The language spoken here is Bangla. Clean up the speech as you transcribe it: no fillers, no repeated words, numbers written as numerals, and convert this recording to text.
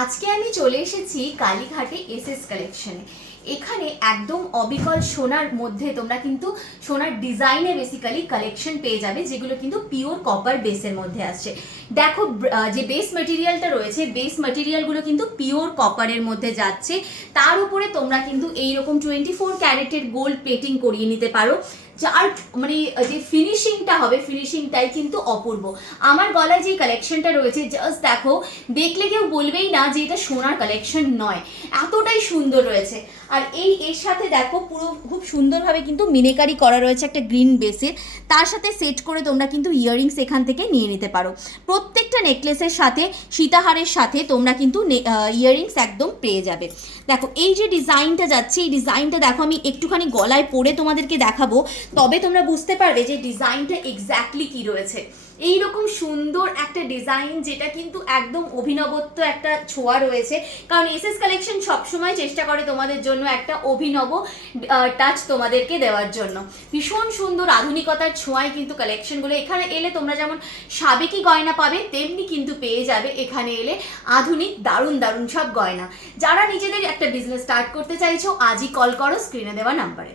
আজকে আমি চলে এসেছি কালীঘাটে এসএস কালেকশনে। এখানে একদম অবিকল সোনার মধ্যে তোমরা কিন্তু সোনার ডিজাইনে বেসিক্যালি কালেকশন পেয়ে যাবে, যেগুলো কিন্তু পিওর কপার বেসের মধ্যে আসছে। দেখো যে বেস মেটেরিয়ালটা রয়েছে, বেস মেটেরিয়ালগুলো কিন্তু পিওর কপারের মধ্যে যাচ্ছে। তার উপরে তোমরা কিন্তু এইরকম 24 ক্যারেটের গোল্ড প্লেটিং করিয়ে নিতে পারো, যার মানে যে ফিনিশিংটা হবে, ফিনিশিংটাই কিন্তু অপূর্ব। আমার গলায় যে কালেকশনটা রয়েছে, জাস্ট দেখো, দেখলে কেউ বলবেই না যে এটা সোনার কালেকশন নয়, এতটাই সুন্দর রয়েছে। আর এর সাথে দেখো পুরো খুব সুন্দরভাবে কিন্তু মিনেকারি করা রয়েছে একটা গ্রিন বেসের। তার সাথে সেট করে তোমরা কিন্তু ইয়াররিংস এখান থেকে নিয়ে নিতে পারো। প্রত্যেকটা নেকলেসের সাথে, সীতাহারের সাথে তোমরা কিন্তু ইয়াররিংস একদম পেয়ে যাবে। দেখো এই যে ডিজাইনটা যাচ্ছে, এই ডিজাইনটা দেখো, আমি একটুখানি গলায় পরে তোমাদেরকে দেখাবো, তবে তোমরা বুঝতে পারবে যে ডিজাইনটা এক্স্যাক্টলি কি রয়েছে। এইরকম সুন্দর একটা ডিজাইন, যেটা কিন্তু একদম অভিনবত্ব একটা ছোঁয়া রয়েছে, কারণ এসএস কালেকশন সবসময় চেষ্টা করে তোমাদের জন্য একটা অভিনব টাচ তোমাদেরকে দেওয়ার জন্য। ভীষণ সুন্দর আধুনিকতার ছোঁয়ায় কিন্তু কালেকশনগুলো। এখানে এলে তোমরা যেমন সাবেকি গয়না পাবে, তেমনি কিন্তু পেয়ে যাবে এখানে এলে আধুনিক দারুণ দারুণ সব গয়না। যারা নিজেদের একটা বিজনেস স্টার্ট করতে চাইছো, আজই কল করো স্ক্রিনে দেওয়া নাম্বারে।